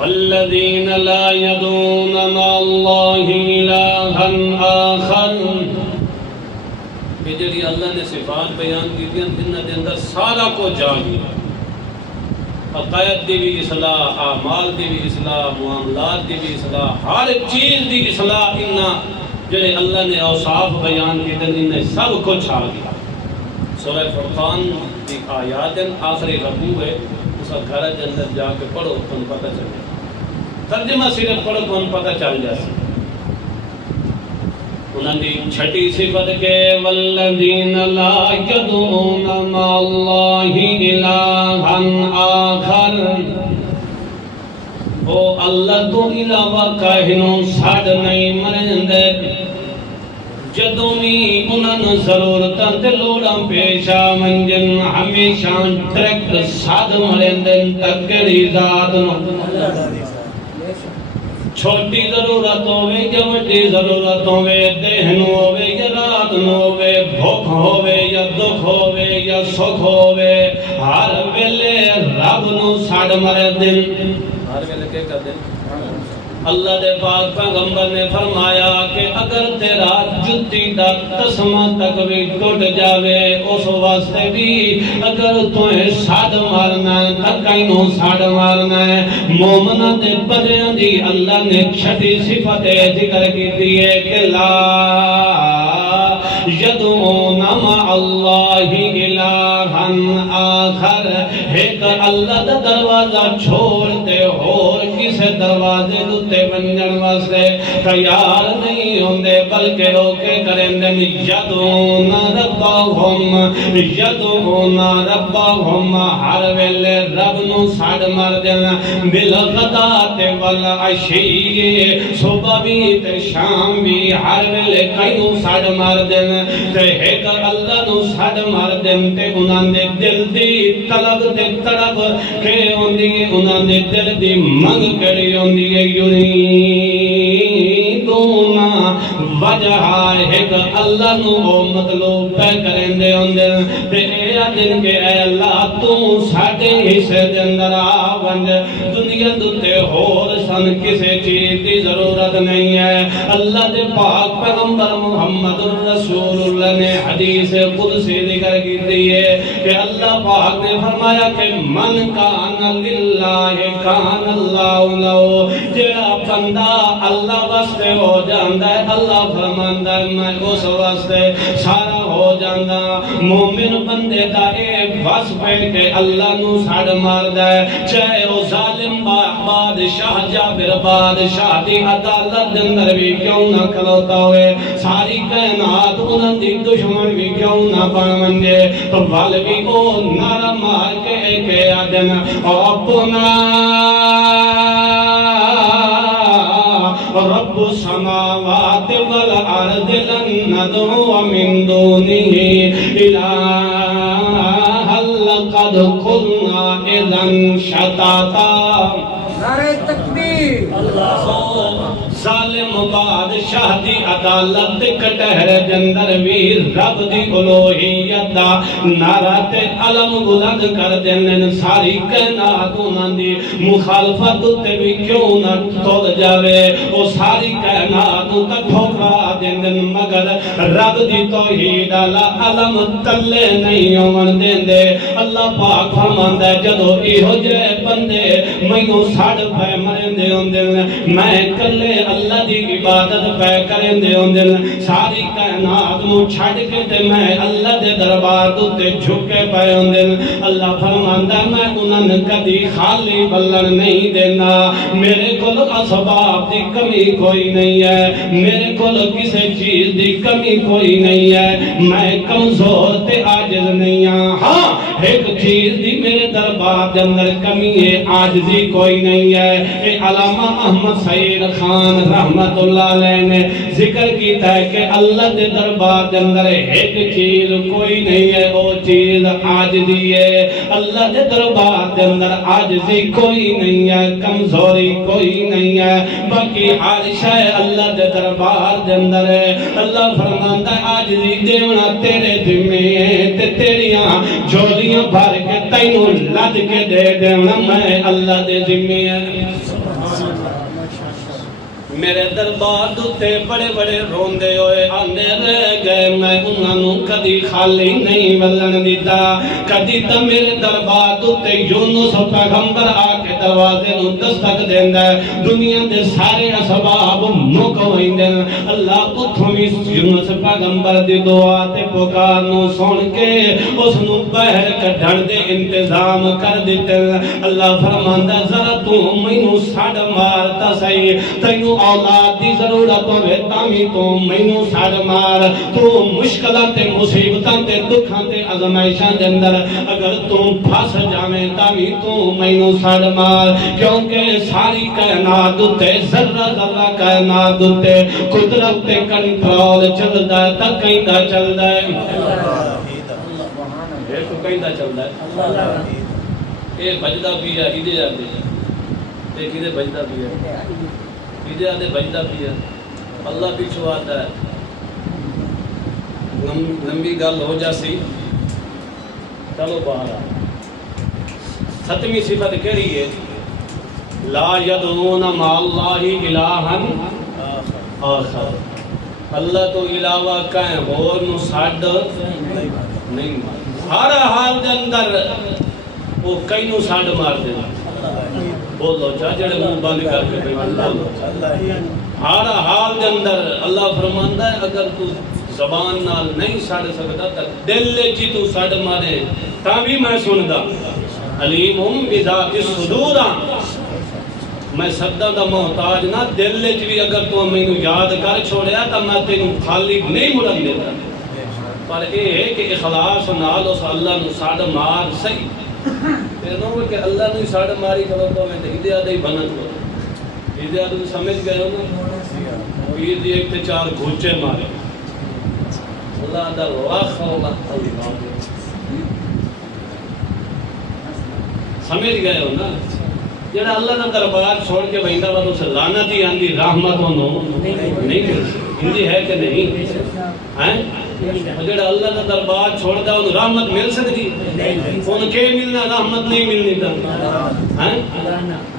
والذین لا يدعون مع اللہ الہا آخر. کہ جڑی اللہ نے صفات بیان کی دیں انہاں دے اندر سارا کو جا گیا. عقائد دی بھی اصلاح، اعمال دی بھی اصلاح، معاملات دی بھی اصلاح، ہر چیز دی اصلاح انہاں جڑے اللہ نے اوصاف بیان کی دیں انہیں سب کچھ آ گیا. سورہ فرقان کی آیات آخری رکوع ہے، اس کا گھر کے اندر جا کے پڑھو تو ان پتہ چل جائے. ترجمہ صرف پڑھو تو ان پتہ چل جائے. انہوں نے چھٹی صفت کے والذین لا يدعون مع اللہ الہا آخر. وہ اللہ تو علاوہ کائنوں ساڈ نہیں مرندے. جدوں بھی انہاں نوں ضرورتاں تے لوڑاں پیش آوندن ہمیشہ ڈائریکٹ ساڈ مرندن تکڑی ذات نوں. چھوٹی ضرورت ہوئے یا بڑی ضرورت ہوئے، دہن ہوئے یا رات ہوئے، بھوک ہوئے یا دکھ ہوئے یا سکھ ہوئے، ہر ویلے رب نو ساڈ مردن. ہر ویلے کیا کر دیں؟ اللہ دے پاک پیغمبر نے فرمایا کہ اگر تیرا جتی دا تسمہ تک بھی ٹوٹ جاوے اس واسطے بھی اگر تمہیں ساڈ مارنا ہے تکائنوں ساڈ مارنا ہے. مومنہ دے بندیاں دی اللہ نے چھٹی صفت ذکر کی ہے کہ لا یدعون مع اللہ الہا آخر. ایک اللہ دا دروازہ چھوڑتے اور کسے دروازے تے بنجن واسطے تیار نہیں ہوندے بلکہ روکے کریں دن یدعون ربهم ہر ویلے رب نو ساڈ مردن بالغداۃ والعشی. صبح بھی تے شام بھی ہر ویلے کائنوں ساڈ مردن تے ایک اللہ نو ساڈ مردن تے انہاں دے دل دی طلب تے تڑپ کہ ہوندی ہے، انہاں دے دل دی منگ کڑی ہوندی ہے. یریدون وجہ ایک اللہ نو مطلوب پہ کریں دے ہوندے تے اے دن کہ اے اللہ تو ساڈے حصے دے اندر آونج. دنیا تے ہور سن کسے چیز دی ضرورت نہیں ہے. اللہ دے پاک پیغمبر محمد رسول اللہ نے حدیث قدسی ذکر کی ہے کہ اللہ پاک نے فرمایا کہ من کان للہ کان اللہ لہو. جڑا بندہ اللہ واسطے ہو جاندا ہے اللہ فرماندا ہے میں اس واسطے سارا ہو جاندا. مومن بندے دا ایک وصف ہے کہ اللہ نو ساڈ ماردا ہے چاہے وہ ظالم بادشاہ جابر بادشاہ دی عدالت دے اندر بھی کیوں نہ کھلوتا ہوئے، ساری کائنات انہاں دی دشمن بھی کیوں نہ بن ونجے تو ول بھی او نعرہ مار کے کہ آدن ربنا رب السماوات والارض لن ندعو من دونه الہا لقد قلنا اذا شططا. نعرہ تکبیر. ظالم بادشاہ دی عدالت دے کٹہرے جندر بھی رب دی الوہیت دا نعرہ تے علم بلند کر دین. ساری کائنات انہاں دی مخالفت تے بھی کیوں نہ تول جاوے او ساری کائنات کا ٹھکرا دین مگر رب دی توحید والا علم تلے نہیں ہون دیندے. اللہ پاک فرماندا ہے جدوں ایہو جے بندے مینوں ساڈ پے مرندے ہوندے میں کلے اللہ دی عبادت پہ کریں دے ہوندے ساری کائنات نو چھڈ کے تے میں اللہ دے دربار تے جھکے پے ہوندے. اللہ فرماندا میں انہاں نوں کدی خالی بلن نہیں دینا. میرے کول اسباب دی کمی کوئی نہیں ہے، میرے کول کسے چیز دی کمی کوئی نہیں ہے. میں کمزور تے عاجز نہیں ہاں ایک چیز دی میرے دربار دے اندر کمی ہے، عاجزی کوئی نہیں ہے. اے علامہ احمد سعید خان رحمت اللہ علیہ نے ذکر کیتا ہے کہ اللہ دے دربار دے اندر ایک چیز کوئی نہیں ہے، وہ چیز عاجزی ہے. اللہ دے دربار دے اندر عاجزی کوئی نہیں ہے، کمزوری کوئی نہیں ہے، باقی ہر شے اللہ دے دربار دے اندر ہے. اللہ فرماندا ہے عاجزی دیونا تیرے ذمہ ہے تے تیریاں جوڑیاں جھولیاں بھر کے تینوں لد کے دے دینا میں اللہ دے ذمہ ہے میرے دربار دوتے بڑے بڑے روندے ہوئے آنے رہ گئے میں انہوں کدی خالی نہیں ولن دیتا کدی تا میرے دربار دوتے یونس پیغمبر آ کے دروازے نو دستک دیندہ ہے دنیا دے سارے اسباب مکوئیں دیں اللہ اتھوں بھی یونس پیغمبر دی دعا تے پکار نو سن کے اس نو بہر کڈھن دے انتظام کر دیتے اللہ فرماندہ ذرا تو مینوں ساڑ مارتا سہی تینوں اولاد دی ضرورت ہوئے تامی تو مینوں ساڑ مار تو مشکلہ تے مصیبتاں تے دکھاں تے ازمائشاں دے اندر اگر تو پھس جاویں تامی تو مینوں ساڑ مار کیونکہ ساری کائنات تے ذرہ ذرہ کائنات تے قدرت تے کنٹرول چلدا ہے تا کیندا چلدا ہے یہ تو کیندا چلدا ہے یہ بجدا پیا ایدے جاندے تے کدے بجدا پیا ایدے آدھے بجدا پیا اللہ پیچھو آتا ہے لمبی گل ہو جاسی چلو باہر ستمی صفت کہہ رہی ہے لا یدعون مع اللہ الہا آخر اللہ تو علاوہ کہیں اور نو ساڈ نہیں مار ہر حال دے اندر وہ کئی نو ساڈ مار دینا بولو چاہ جڑے منہ بند کر کے بولو ہر حال دے اندر اللہ فرماندا ہے اگر تو زبان نال نہیں ساڑ سکتا تا دل چی تو ساڑ مارے تا بھی میں سندا علیمہم بذات الصدور میں سدا دا محتاج نہ دل چ بھی اگر تو مینوں یاد کر چھوڑیا تا میں تینوں خالی نہیں مڑن دیتا پر یہ ہے کہ اخلاص نال اس اللہ نو ساڑ مار صحیح پھر نو کہ اللہ نے ساڑ ماری کھلوتا میں تے ایدے آدھے بنت کو ایدے آدھے سمجھ گئے ہو نا پیر دی ایک تے چار گھوچے مارے اللہ دا راخ اللہ سمجھ گئے ہو نا جڑا اللہ دا دربار چھوڑ کے بہندا وا تو لعنت ہی آندی رحمت ہونو نہیں ہندی ہے کہ نہیں ہیں جڑا اللہ دا دربار چھوڑدا اون رحمت مل سکدی اون کے ملنا رحمت نہیں ملنی تا ہیں